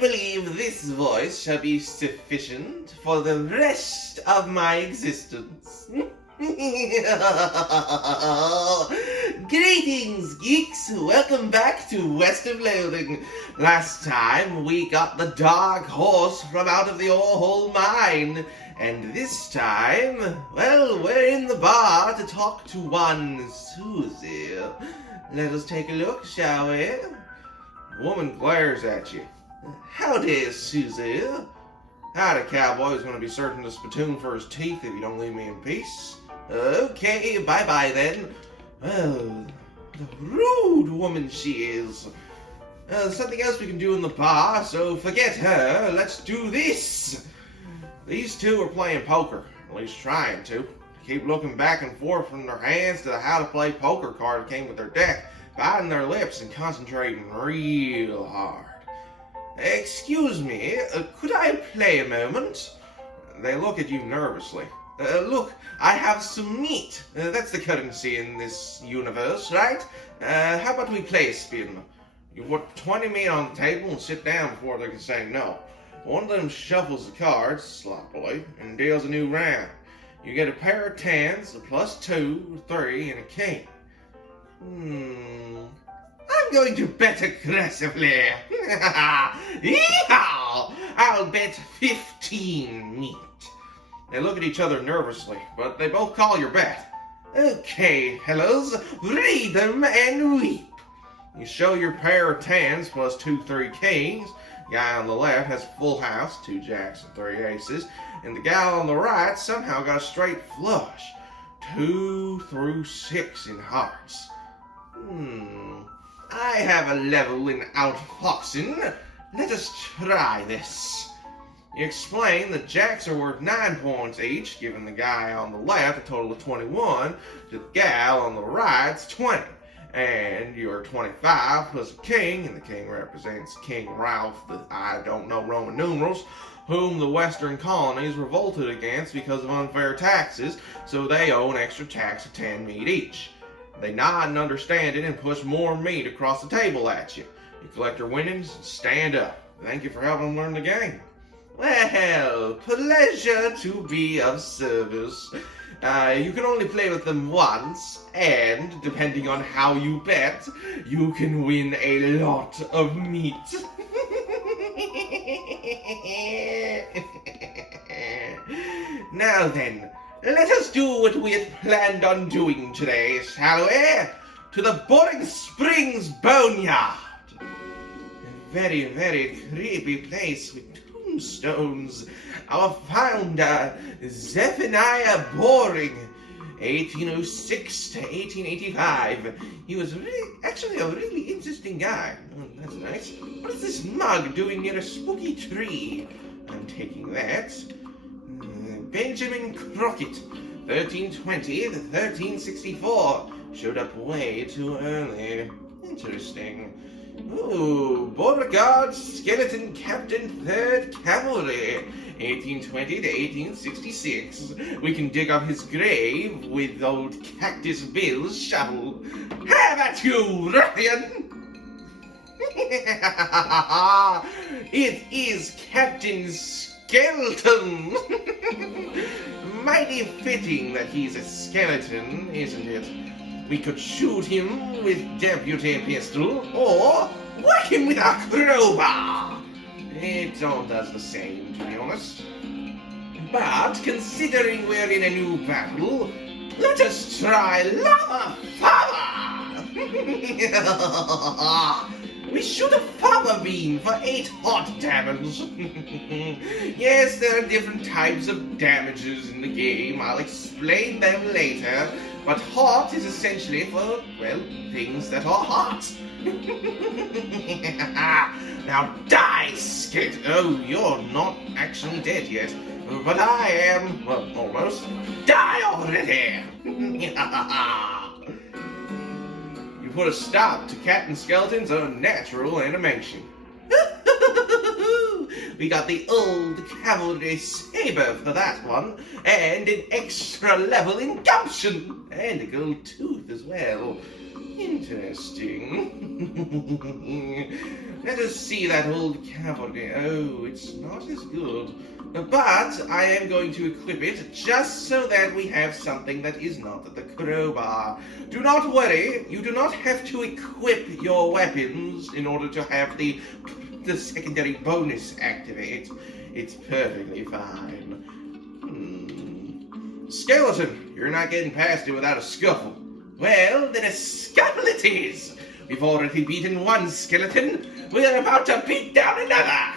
believe this voice shall be sufficient for the rest of my existence. Greetings, geeks! Welcome back to West of Loathing. Last time we got the dark horse from out of the ore-hole mine. And this time, well, we're in the bar to talk to one Susie. Let us take a look, shall we? The woman glares at you. Howdy, Susie. Howdy, cowboy who's going to be searching the spittoon for his teeth if you don't leave me in peace. Okay, bye-bye then. Oh, the rude woman she is. There's something else we can do in the bar, so forget her. Let's do this. These two are playing poker, at least trying to. Keep looking back and forth from their hands to the how to play poker card that came with their deck, biting their lips and concentrating real hard. Excuse me, could I play a moment? They look at you nervously. Look, I have some meat. That's the currency in this universe, right? How about we play a spin? You put 20 meat on the table and sit down before they can say no. One of them shuffles the cards sloppily and deals a new round. You get a pair of tens, a +2, 3, and a king. I'm going to bet aggressively. Yeehaw! I'll bet 15 meat. They look at each other nervously, but they both call your bet. Okay, fellows, read them and weep. You show your pair of tens +2, 3 kings. The guy on the left has a full house, 2 jacks and 3 aces, and the gal on the right somehow got a straight flush, 2 through 6 in hearts. I have a level in outfoxing. Let us try this. You explain that jacks are worth 9 points each, giving the guy on the left a total of 21, to the gal on the right's 20. And you're 25 plus a king, and the king represents King Ralph, the I don't know Roman numerals, whom the western colonies revolted against because of unfair taxes, so they owe an extra tax of 10 meat each. They nod and understand it and push more meat across the table at you. You collect your winnings and stand up. Thank you for helping them learn the game. Well, pleasure to be of service. You can only play with them once, and depending on how you bet, you can win a lot of meat. Now then, let us do what we had planned on doing today, shall we? To the Boring Springs Boneyard. A very, very creepy place with tombstones. Our founder, Zephaniah Boring, 1806 to 1885. He was actually a really interesting guy. Oh, that's nice. What is this mug doing near a spooky tree? I'm taking that. Benjamin Crockett, 1320 to 1364. Showed up way too early. Interesting. Ooh, Beauregard Skeleton Captain 3rd Cavalry, 1820 to 1866. We can dig up his grave with old Cactus Bill's shovel. Have at you, ruffian! It is Captain Skeleton! Mighty fitting that he's a skeleton, isn't it? We could shoot him with deputy pistol, or whack him with a crowbar. It all does the same, to be honest. But considering we're in a new battle, let us try lava fava. We shoot a fava beam for 8 hot damage. Yes, there are different types of damages in the game. I'll explain them later. But hot is essentially for, well, things that are hot. Now die, skate. Oh, you're not actually dead yet. But I am, well, almost. Die already! You put a stop to Captain Skeleton's unnatural animation. We got the old cavalry saber for that one, and an extra level in gumption, and a gold tooth as well. Interesting. Let us see that old cavalry. Oh, it's not as good. But I am going to equip it just so that we have something that is not the crowbar. Do not worry, you do not have to equip your weapons in order to have the secondary bonus activate. It's perfectly fine. Skeleton, you're not getting past it without a scuffle. Well, then a scuffle it is. We've already beaten one skeleton. We're about to beat down another.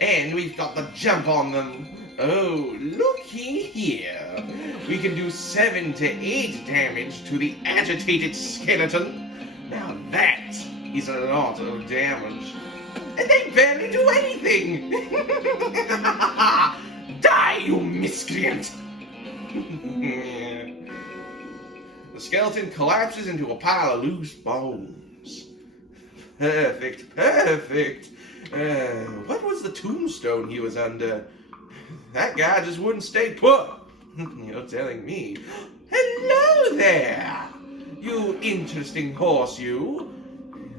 And we've got the jump on them. Oh, looky here. We can do 7 to 8 damage to the agitated skeleton. Now that is a lot of damage. And they barely do anything. Die, you miscreant. The skeleton collapses into a pile of loose bones. Perfect. What was the tombstone he was under? That guy just wouldn't stay put. You're telling me. Hello there, you interesting horse, you.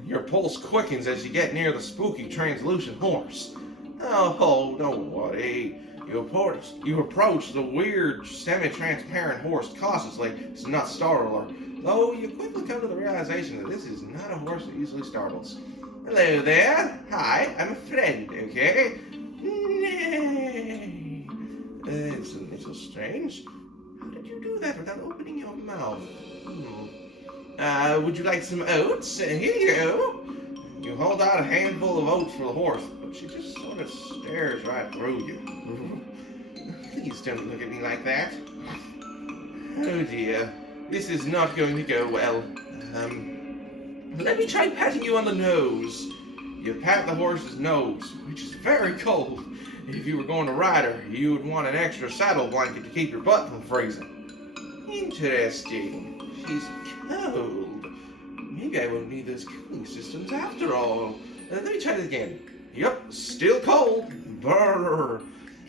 Your pulse quickens as you get near the spooky translucent horse. Oh, don't worry. You approach the weird, semi-transparent horse cautiously to not startle her, though you quickly come to the realization that this is not a horse that easily startles. Hello there. Hi, I'm a friend, okay? Nay. It's a little strange. How did you do that without opening your mouth? Would you like some oats? Here you go. You hold out a handful of oats for the horse, but she just sort of stares right through you. Please don't look at me like that. Oh dear, this is not going to go well. Let me try patting you on the nose. You pat the horse's nose, which is very cold. If you were going to ride her, you would want an extra saddle blanket to keep your butt from freezing. Interesting. She's cold. Maybe I won't need those cooling systems after all. Let me try it again. Yep, still cold. Brrr.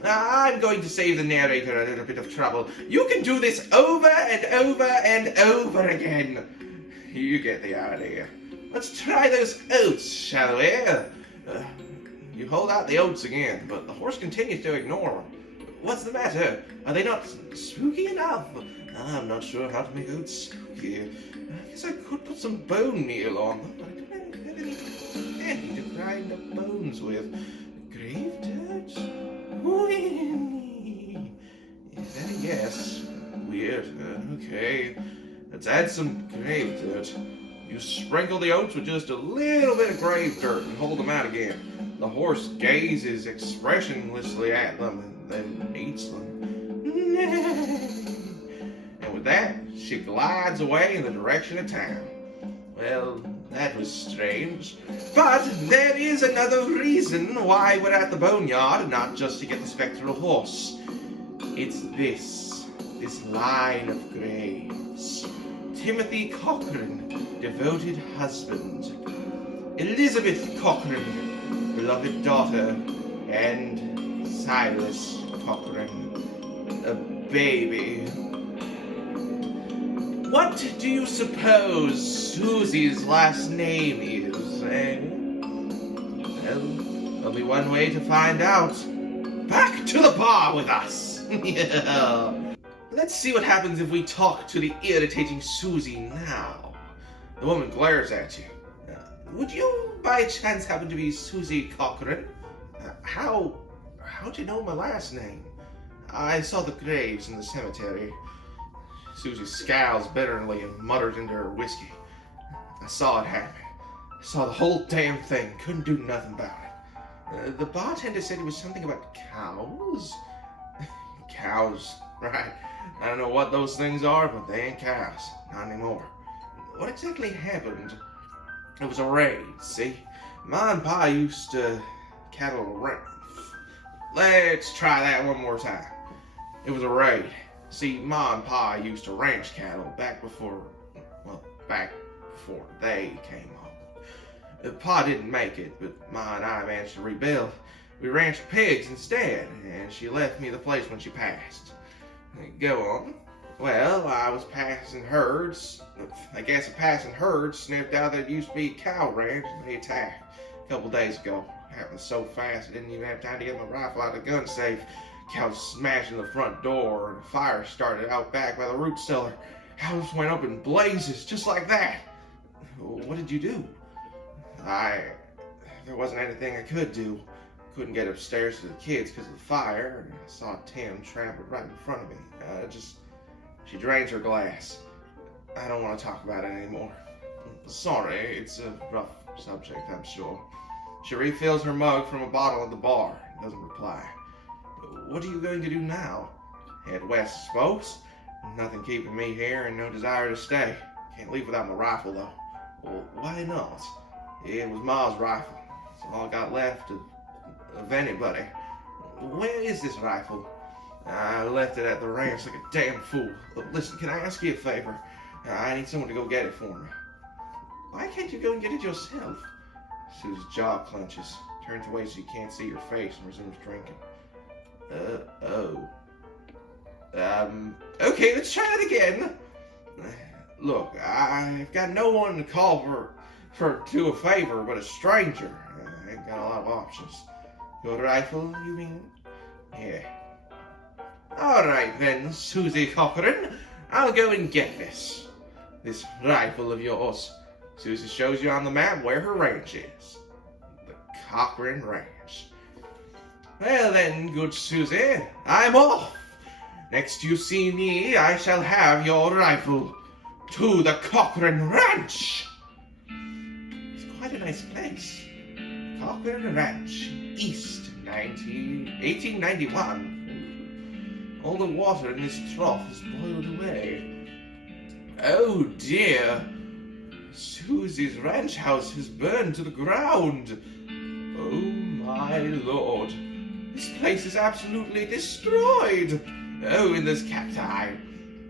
I'm going to save the narrator a little bit of trouble. You can do this over and over and over again. You get the idea. Let's try those oats, shall we? You hold out the oats again, but the horse continues to ignore them. What's the matter? Are they not spooky enough? I'm not sure how to make oats spooky. I guess I could put some bone meal on them, but I don't have any candy to grind up bones with. Grave dirt? Is that a yes? Weird. Okay. Let's add some grave dirt. You sprinkle the oats with just a little bit of grave dirt and hold them out again. The horse gazes expressionlessly at them and then eats them. And with that, she glides away in the direction of town. Well, that was strange. But there is another reason why we're at the boneyard, not just to get the spectral horse. It's this line of graves. Timothy Cochrane, devoted husband. Elizabeth Cochrane, beloved daughter. And Silas Cochrane, a baby. What do you suppose Susie's last name is, eh? Well, there'll be one way to find out. Back to the bar with us! Yeah. Let's see what happens if we talk to the irritating Susie now. The woman glares at you. Would you, by chance, happen to be Susie Cochrane? How'd you know my last name? I saw the graves in the cemetery. Susie scowls bitterly and mutters into her whiskey. I saw it happen. I saw the whole damn thing. Couldn't do nothing about it. The bartender said it was something about cows. Cows, right. I don't know what those things are, but they ain't cows. Not anymore. What exactly happened? It was a raid, see? Ma and Pa used to cattle ranch. Let's try that one more time. It was a raid. See, Ma and Pa used to ranch cattle back before they came home. Pa didn't make it, but Ma and I managed to rebuild. We ranched pigs instead, and she left me the place when she passed. Go on. Well, I was passing herds. I guess a passing herd sniffed out there used to be a cow ranch and they attacked a couple days ago. It happened so fast I didn't even have time to get my rifle out of the gun safe. Cows smashing the front door and a fire started out back by the root cellar. House went up in blazes just like that. What did you do? There wasn't anything I could do. Couldn't get upstairs to the kids because of the fire. I saw Tim trampled right in front of me. She drains her glass. I don't want to talk about it anymore. Sorry, it's a rough subject, I'm sure. She refills her mug from a bottle at the bar. Doesn't reply. What are you going to do now? Head west, I suppose. Nothing keeping me here and no desire to stay. Can't leave without my rifle, though. Well, why not? It was Ma's rifle. It's all I got left of anybody. Where is this rifle? I left it at the ranch like a damn fool. Listen, can I ask you a favor? I need someone to go get it for me. Why can't you go and get it yourself? Susie's jaw clenches, turns away so you can't see her face, and resumes drinking. Okay, let's try it again. Look, I've got no one to call to a favor but a stranger. I ain't got a lot of options. Your rifle, you mean? Yeah. Alright then, Susie Cochrane. I'll go and get this rifle of yours. Susie shows you on the map where her ranch is. The Cochrane Ranch. Well then, good Susie, I'm off. Next you see me, I shall have your rifle. To the Cochrane Ranch. It's quite a nice place. Cochrane Ranch, East, 1891. All the water in this trough is boiled away. Oh dear. Susie's ranch house has burned to the ground. Oh my lord. This place is absolutely destroyed. Oh, and there's cacti.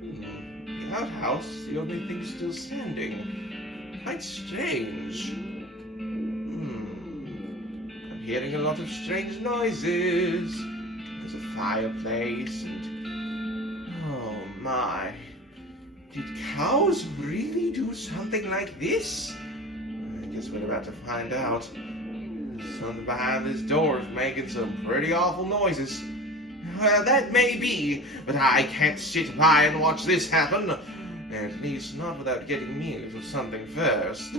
The outhouse, the only thing still standing. Quite strange. I'm hearing a lot of strange noises. There's a fireplace and... Oh my. Did cows really do something like this? I guess we're about to find out. Something behind this door is making some pretty awful noises. Well, that may be, but I can't sit by and watch this happen. At least not without getting news of something first.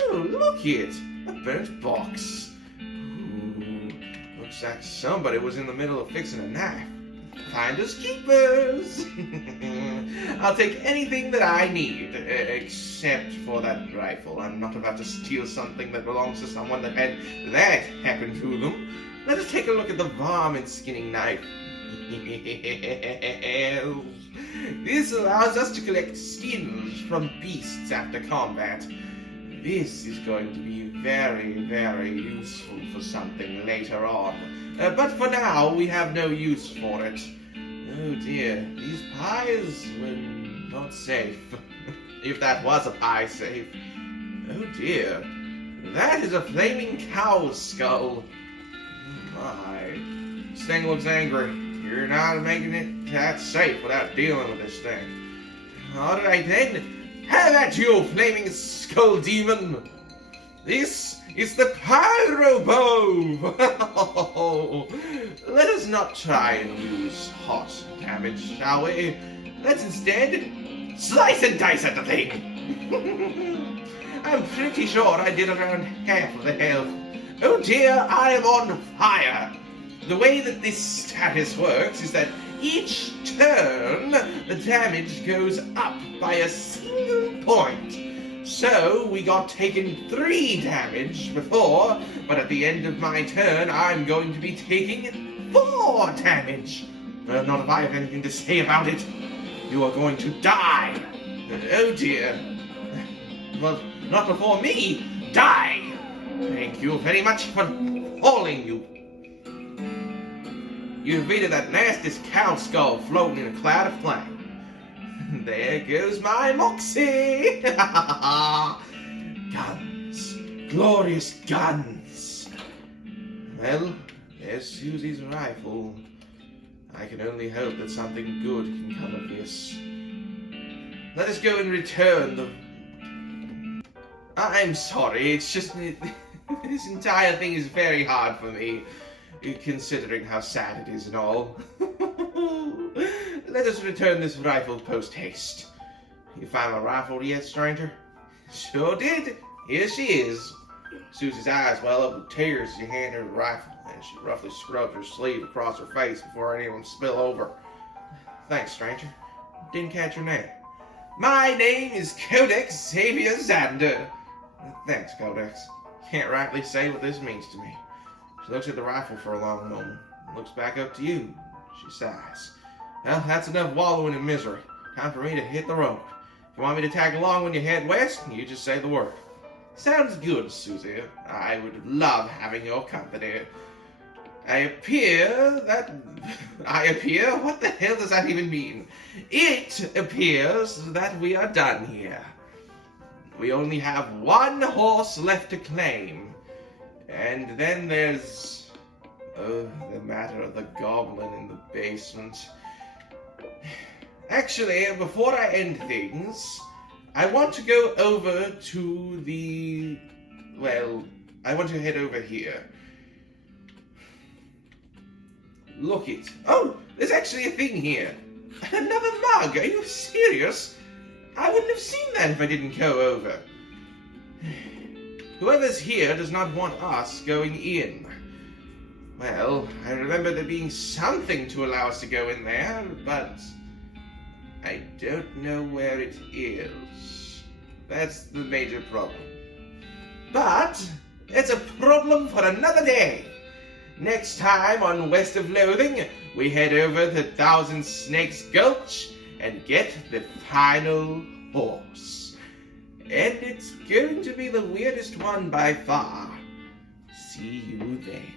Oh, look it! A burnt box. Ooh, looks like somebody was in the middle of fixing a knife. Finders keepers. I'll take anything that I need, except for that rifle. I'm not about to steal something that belongs to someone that had that happen to them. Let us take a look at the varmint skinning knife. This allows us to collect skins from beasts after combat. This is going to be very, very useful for something later on. But for now, we have no use for it. Oh dear, these pies were not safe. If that was a pie safe. Oh dear, that is a flaming cow's skull. My, this thing looks angry. You're not making it that safe without dealing with this thing. Alright then, have at you, flaming skull demon! This is the Pyrobove! Let us not try and use hot damage, shall we? Let's instead slice and dice at the thing! I'm pretty sure I did around half of the health. Oh dear, I am on fire! The way that this status works is that each turn, the damage goes up by a single point. So, we got taken 3 damage before, but at the end of my turn, I'm going to be taking 4 damage. Not if I have anything to say about it. You are going to die. Oh dear. Well, not before me. Die. Thank you very much for falling, you. You evaded that nasty cow skull floating in a cloud of flame. There goes my moxie! Guns. Glorious guns. Well, there's Susie's rifle. I can only hope that something good can come of this. Let us go and return the... I'm sorry, it's just... This entire thing is very hard for me, considering how sad it is and all. Let us return this rifle post-haste. You find my rifle yet, stranger? Sure did. Here she is. Susie's eyes well up with tears as you hand her the rifle, and she roughly scrubs her sleeve across her face before anyone spill over. Thanks, stranger. Didn't catch your name. My name is Codex Xavier Xander. Thanks, Codex. Can't rightly say what this means to me. She looks at the rifle for a long moment, and looks back up to you. She sighs. Well, that's enough wallowing in misery. Time for me to hit the road. If you want me to tag along when you head west, you just say the word. Sounds good, Susie. I would love having your company. I appear? What the hell does that even mean? It appears that we are done here. We only have one horse left to claim. And then there's... the matter of the goblin in the basement. Actually, before I end things, I want to go over to the... Well, I want to head over here. Look it. Oh, there's actually a thing here. Another mug. Are you serious? I wouldn't have seen that if I didn't go over. Whoever's here does not want us going in. Well, I remember there being something to allow us to go in there, but I don't know where it is. That's the major problem. But it's a problem for another day. Next time on West of Loathing, we head over to Thousand Snakes Gulch and get the final horse. And it's going to be the weirdest one by far. See you then.